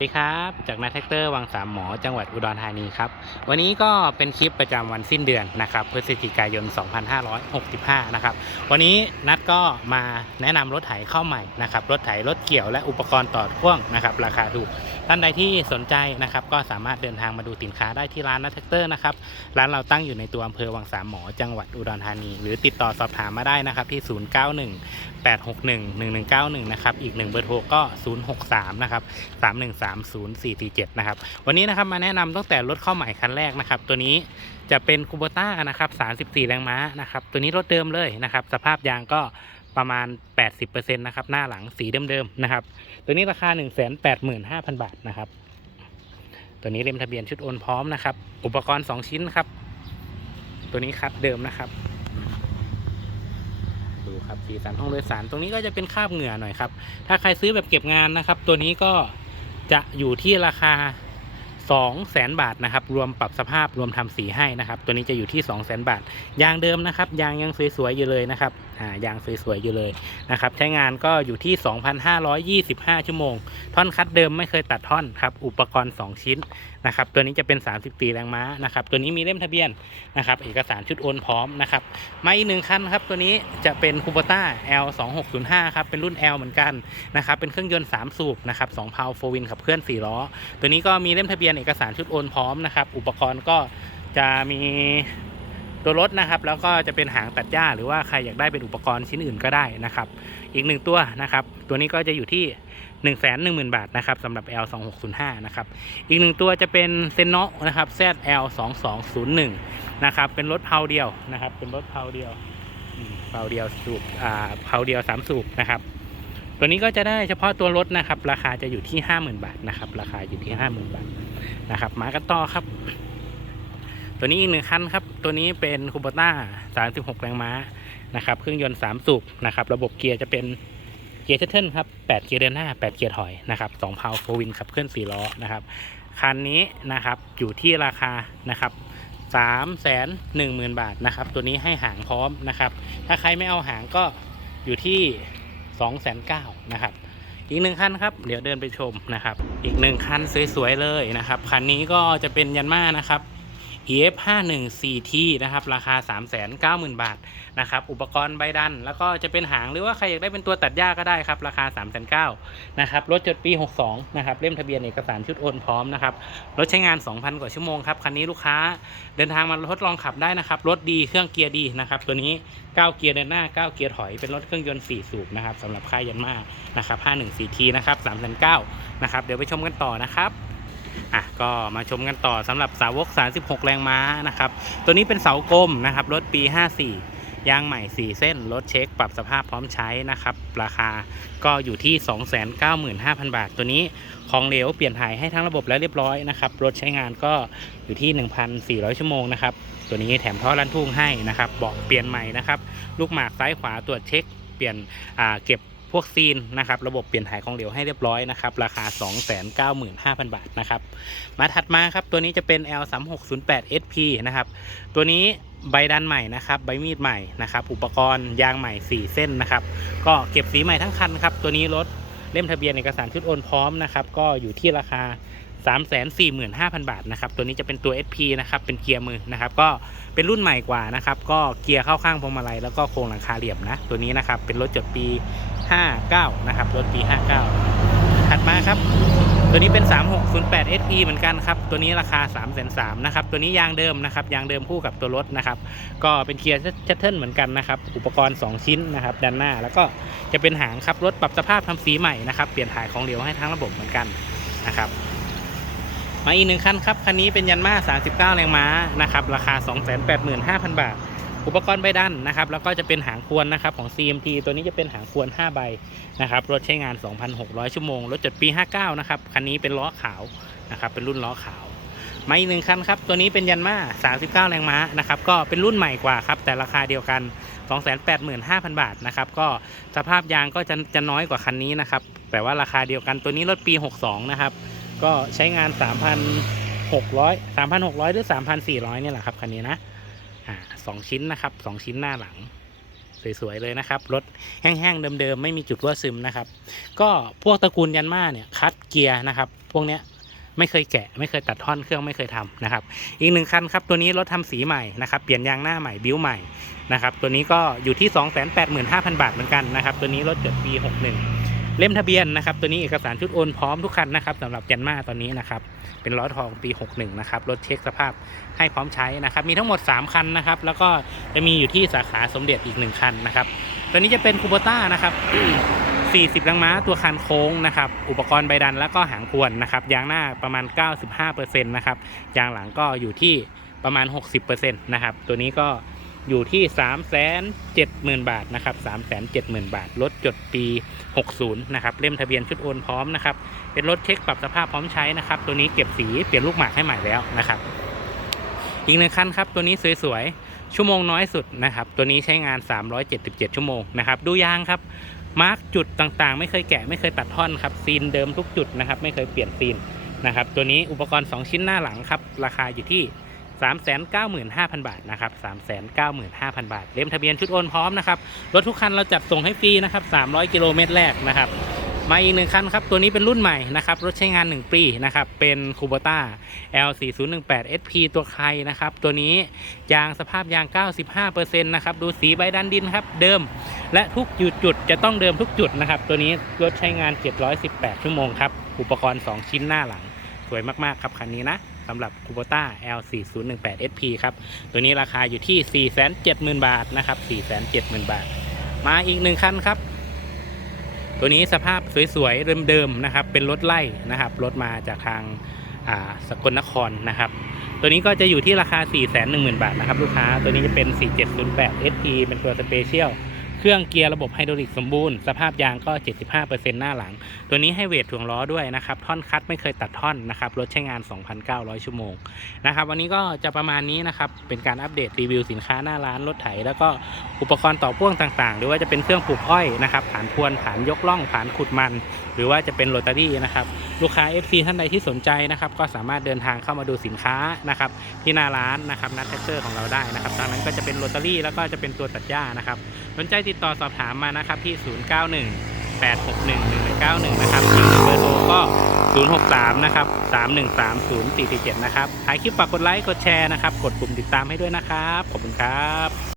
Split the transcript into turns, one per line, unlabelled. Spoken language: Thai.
สวัสดีครับ จากนาแท็กเตอร์วังสามหมอจังหวัดอุดรธานีครับ วันนี้ก็เป็นคลิปประจำวันสิ้นเดือนนะครับพฤศจิกายน 2565 นะครับ วันนี้นัดก็มาแนะนำรถไถเข้าใหม่นะครับ รถไถรถเกี่ยวและอุปกรณ์ต่อพ่วงนะครับ ราคาถูก ท่านใดที่สนใจนะครับ ก็สามารถเดินทางมาดูสินค้าได้ที่ร้านนาแท็กเตอร์นะครับ ร้านเราตั้งอยู่ในตัวอำเภอวังสามหมอจังหวัดอุดรธานี หรือติดต่อสอบถามมาได้นะครับที่ 091 861 1191 นะครับ อีกหนึ่งเบอร์โทรก็ 063 นะครับ 3130447 นะครับ วันนี้นะครับมาแนะนำตั้งแต่รถเข้าใหม่คันแรกนะครับ ตัวนี้จะเป็นคูโบต้านะครับ34 แรงม้านะครับ ตัวนี้รถเดิมเลยนะครับ สภาพยางก็ประมาณ 80%นะครับ หน้าหลังสีเดิมๆนะครับ ตัวนี้ราคา 185,000 บาทนะครับ ตัวนี้เล่มทะเบียนชุดโอนพร้อมนะครับ อุปกรณ์ 2 ชิ้นครับ ตัวนี้คัดเดิมนะครับ ครับสีสันห้องโดยสารตรงนี้ก็จะเป็นคราบเหงื่อหน่อยครับ ถ้าใครซื้อแบบเก็บงานนะครับ ตัวนี้ก็จะอยู่ที่ราคา2 0 0แสนบาทนะครับ รวมปรับสภาพรวมทำสีให้นะครับ ตัวนี้จะอยู่ที่ 2 0 0แสนบาท ยางเดิมนะครับ ยางยังสวยๆอยู่เลยนะครับ อ่ายางสวยๆอยู่เลยนะครับใช้งานก็อยู่ที่ 2,525 ชั่วโมง ท่อนคัดเดิมไม่เคยตัดท่อนครับอุปกรณ์ 2 ชิ้นนะครับตัวนี้จะเป็น 34 แรงม้านะครับตัวนี้มีเล่มทะเบียนนะครับเอกสารชุดโอนพร้อมนะครับมาอีกหนึ่งคันครับตัวนี้จะเป็นคู b ต้า L 2 6 0 5ครับเป็นรุ่น L เหมือนกันนะครับเป็นเครื่องยนต์ 3 สูบนะครับ2พาโฟวินขับเคลื่อน 4 ล้อ ตัวนี้ก็มีเล่มทะเบียนเอกสารชุดโอนพร้อมนะครับอุปกรณ์ก็จะมี ตัวรถนะครับ แล้วก็จะเป็นหางตัดหญ้า หรือว่าใครอยากได้เป็นอุปกรณ์ชิ้นอื่นก็ได้นะครับ อีกหนึ่งตัวนะครับ ตัวนี้ก็จะอยู่ที่ 1 1 0 0 0 0 บาทนะครับสำหรับ L 2 6 0 5 นะครับ อีกหนึ่งตัวจะเป็นเซนโนนะครับ ZL 2 2 0 1 นะครับ เป็นรถเพาเดียวนะครับ เป็นรถเพาเดียวเพาเดียวสูบอ่าเพาเดียวสามสูบนะครับตัวนี้ก็จะได้เฉพาะตัวรถนะครับ ราคาจะอยู่ที่ 50,000 บาทนะครับ ราคาอยู่ที่ 50,000 บาทนะครับ มากันต่อครับ ตัวนี้อีกหนึ่งคันครับ ตัวนี้เป็นคู b ต้า36 แรงม้านะครับ เครื่องยนต์ 3 สูบนะครับ ระบบเกียร์จะเป็นเกียร์เชตเทิลครับ 8 เกียร์เดินหน้า 8 เกียร์ถอยนะครับ2เพาโฟวินขับเคลื่อน 4 ล้อนะครับ คันนี้นะครับ อยู่ที่ราคานะครับสามแสนหนึ่งหมื่นบาทนะครับ ตัวนี้ให้หางพร้อมนะครับ ถ้าใครไม่เอาหางก็อยู่ที่สองแสนเก้านะครับ อีกหนึ่งคันครับ เดี๋ยวเดินไปชมนะครับ อีกหนึ่งคันสวยๆเลยนะครับ คันนี้ก็จะเป็นยันมานะครับ EF 5 1 4 T นะครับ ราคา 390,000 บาทนะครับ อุปกรณ์ใบดัน แล้วก็จะเป็นหางหรือว่าใครอยากได้เป็นตัวตัดหญ้าก็ได้ครับ ราคา 3,900นะครับ รถจดปี 62 นะครับ เล่มทะเบียนเอกสารชุดโอนพร้อมนะครับ รถใช้งาน 2,000 กว่าชั่วโมงครับ คันนี้ลูกค้าเดินทางมาทดลองขับได้นะครับ รถดี เครื่องเกียร์ดีนะครับ ตัวนี้ 9 เกียร์เดินหน้า 9 เกียร์ถอย เป็นรถเครื่องยนต์ 4 สูบนะครับสำหรับค่ายยันมานะครับ 514T นะครับ3,900นะครับ เดี๋ยวไปชมกันต่อนะครับ อะก็มาชมกันต่อสำหรับสาวก 36 แรงม้านะครับ ตัวนี้เป็นเสากลมนะครับ รถปี 54 ยางใหม่ 4 เส้น รถเช็คปรับสภาพพร้อมใช้นะครับ ราคาก็อยู่ที่ 295,000 บาท ตัวนี้ของเหลวเปลี่ยนถ่ายให้ทั้งระบบแล้วเรียบร้อยนะครับ รถใช้งานก็อยู่ที่ 1,400 ชั่วโมงนะครับ ตัวนี้แถมท่อลันทุ่งให้นะครับเบาะเปลี่ยนใหม่นะครับ ลูกหมากซ้ายขวาตรวจเช็ค เปลี่ยนเก็บ พวกซีนนะครับระบบเปลี่ยนถ่ายของเหลวให้เรียบร้อยนะครับราคา 295,000 บาทนะครับมาถัดมาครับตัวนี้จะเป็น L 3 6 0 8 SP นะครับตัวนี้ใบดันใหม่นะครับใบมีดใหม่นะครับอุปกรณ์ยางใหม่ 4 เส้นนะครับก็เก็บสีใหม่ทั้งคันครับตัวนี้รถเล่มทะเบียนเอกสารชุดโอนพร้อมนะครับก็อยู่ที่ราคา345,000 บาทนะครับตัวนี้จะเป็นตัว SP นะครับเป็นเกียร์มือนะครับก็เป็นรุ่นใหม่กว่านะครับก็เกียร์เข้าข้างพวงมาลัยแล้วก็โครงหลังคาเหลี่ยมนะตัวนี้นะครับเป็นรถจดปี 59 นะครับ รถปี 59 ถัดมาครับ ตัวนี้เป็น 3608 SP เหมือนกันครับ ตัวนี้ราคา 3 3 0 0 0นะครับ ตัวนี้ยางเดิมนะครับ ยางเดิมคู่กับตัวรถนะครับ ก็เป็นเกียร์ชัตเทิลเหมือนกันนะครับ อุปกรณ์ 2 ชิ้นนะครับ ด้านหน้า แล้วก็จะเป็นหางครับ รถปรับสภาพทำสีใหม่นะครับ เปลี่ยนถ่ายของเหลวให้ทั้งระบบเหมือนกันนะครับมาอีกหนึ่งคันครับ คันนี้เป็นยันมา39 แรงม้านะครับ ราคา 285,000 บาท อุปกรณ์ใบดันนะครับ แล้วก็จะเป็นหางควรนะครับของ CMT ตัวนี้จะเป็นหางควร 5 ใบนะครับรถใช้งาน 2,600 ชั่วโมง รถจดปี 59 นะครับ คันนี้เป็นล้อขาวนะครับเป็นรุ่นล้อขาวมาอีกหนึ่งคันครับ ตัวนี้เป็นยันมา39 แรงม้านะครับ ก็เป็นรุ่นใหม่กว่าครับ แต่ราคาเดียวกัน 285,000 บาทนะครับ ก็สภาพยางก็จะจะน้อยกว่าคันนี้นะครับ แต่ว่าราคาเดียวกัน ตัวนี้รถปี 62 นะครับ ก็ใช้งาน 3,600 3,600 หรือ 3,400 เนี่ยแหละครับคันนี้นะ อ่าสองชิ้นนะครับสองชิ้นหน้าหลัง สวยๆเลยนะครับ รถแห้งๆเดิมๆไม่มีจุดรั่วซึมนะครับ ก็พวกตระกูลยันมาเนี่ยคัดเกียร์นะครับ พวกเนี้ยไม่เคยแกะไม่เคยตัดท่อนเครื่องไม่เคยทำนะครับ อีกหนึ่งคันครับตัวนี้รถทำสีใหม่นะครับ เปลี่ยนยางหน้าใหม่บิ้วใหม่นะครับ ตัวนี้ก็อยู่ที่ 285,000 บาทเหมือนกันนะครับ ตัวนี้รถจดปี61 เล่มทะเบียนนะครับ ตัวนี้เอกสารชุดโอนพร้อมทุกคันนะครับสำหรับยันมาตอนนี้นะครับ เป็นล้อทองปี 61 นะครับ รถเช็คสภาพให้พร้อมใช้นะครับ มีทั้งหมด 3 คันนะครับ แล้วก็จะมีอยู่ที่สาขาสมเด็จอีก 1 คันนะครับ ตัวนี้จะเป็นคูโบต้านะครับ40แรงม้าตัวคันโค้งนะครับ อุปกรณ์ใบดันแล้วก็หางพวนนะครับ ยางหน้าประมาณ 95%นะครับ ยางหลังก็อยู่ที่ประมาณ 60%นะครับ ตัวนี้ก็ อยู่ที่ 370,000 บาทนะครับ 370,000 บาท รถจดปี 60 นะครับ เล่มทะเบียนชุดโอนพร้อมนะครับ เป็นรถเช็คปรับสภาพพร้อมใช้นะครับ ตัวนี้เก็บสีเปลี่ยนลูกหมากให้ใหม่แล้วนะครับ อีกหนึ่งคันครับ ตัวนี้สวยๆ ชั่วโมงน้อยสุดนะครับ ตัวนี้ใช้งาน 377 ชั่วโมงนะครับ ดูยางครับ มาร์กจุดต่างๆ ไม่เคยแกะไม่เคยตัดท่อนครับ ซีนเดิมทุกจุดนะครับ ไม่เคยเปลี่ยนซีนนะครับ ตัวนี้อุปกรณ์ 2 ชิ้นหน้าหลังครับ ราคาอยู่ที่ 395,000 บาทนะครับ395,000 บาท เล่มทะเบียนชุดโอนพร้อมนะครับรถทุกคันเราจัดส่งให้ฟรีนะครับ300 กิโลเมตรแรกนะครับมาอีกหนึ่งคันครับ ตัวนี้เป็นรุ่นใหม่นะครับ รถใช้งาน 1 ปีนะครับ เป็นคูโบต้า L4018 SP ตัวใครนะครับ ตัวนี้ยางสภาพยาง 95%นะครับ ดูสีใบดันดินครับ เดิม และทุกจุดจุดจะต้องเดิมทุกจุดนะครับ ตัวนี้รถใช้งาน 718 ชั่วโมงครับ อุปกรณ์ 2 ชิ้นหน้าหลัง สวยมาก ๆ ครับคันนี้นะ สำหรับ Kubota L4018 SP ครับ ตัวนี้ราคาอยู่ที่ 470,000 บาทนะครับ 470,000 บาท มาอีกหนึ่งคันครับ ตัวนี้สภาพสวยๆเดิมๆนะครับ เป็นรถไล่นะครับ รถมาจากทางาสกลนครนะครับ ตัวนี้ก็จะอยู่ที่ราคา 410,000 บาทนะครับ ลูกค้า ตัวนี้จะเป็น 4708 SP เป็นตัวสเปเชียล เครื่องเกียร์ระบบไฮดรอลิกสมบูรณ์ สภาพยางก็ 75%หน้าหลัง ตัวนี้ให้เวทถ่วงล้อด้วยนะครับ ท่อนคัดไม่เคยตัดท่อนนะครับ รถใช้งาน 2,900 ชั่วโมงนะครับ วันนี้ก็จะประมาณนี้นะครับ เป็นการอัปเดตรีวิวสินค้าหน้าร้านรถไถ แล้วก็อุปกรณ์ต่อพ่วงต่างๆ หรือว่าจะเป็นเครื่องปลูกอ้อยนะครับ ฐานพวนฐานยกล่องฐานขุดมัน หรือว่าจะเป็นโรตารี่นะครับ ลูกค้า FC ท่านใดที่สนใจนะครับ ก็สามารถเดินทางเข้ามาดูสินค้านะครับที่หน้าร้านนะครับนัดแท็กเตอร์ของเราได้นะครับ ทางนั้นก็จะเป็นโรตารี่แล้วก็จะเป็นตัวตัดหญ้านะครับ สนใจติดต่อสอบถามมานะครับที่ 091 861 1191 นะครับที่เบอร์โทรก็ 063 นะครับ 3130 447 นะครับ ถ่ายคลิปฝากกดไลค์ กดแชร์นะครับ กดปุ่มติดตามให้ด้วยนะครับ ขอบคุณครับ